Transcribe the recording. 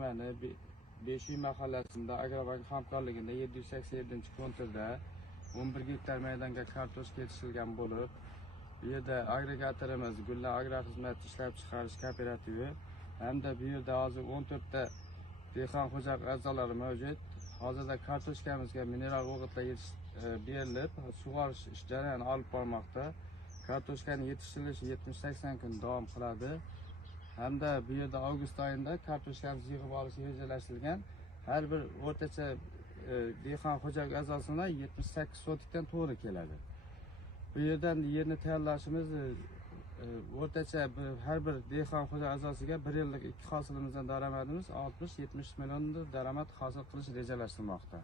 tumani Beshuy mahallasida Agrobank hamkorligida 787-kontirda 11 gektar maydonga kartoshka yetishtirilgan bo'lib, bu yerda agregatorimiz Gullar Agroxizmat ishlab chiqarish kooperativi hamda bu yerda hozir 14 ta dehqon xo'jalik a'zolari mavjud. Hozirda kartoshkamizga mineral o'g'itlar berilib, sug'orish jarayoni olib bormoqda. Kartoshkaning yetishtirilishi 70-80 kun davom qiladi. Hamda bu yerda avgust oyida kartoshkamizni yig'ib olish rejalashtirilgan. Har bir o'rtacha dehqon xo'jalik a'zosiga 78 sotikdan to'g'ri keladi. Bu yerdan yerni tayyorlashimiz o'rtacha har bir dehqon xo'jalik a'zosiga 1 yillik 2 hosilimizdan daromadimiz 60-70 million daromad hosil qilish rejalashtirilmoqda.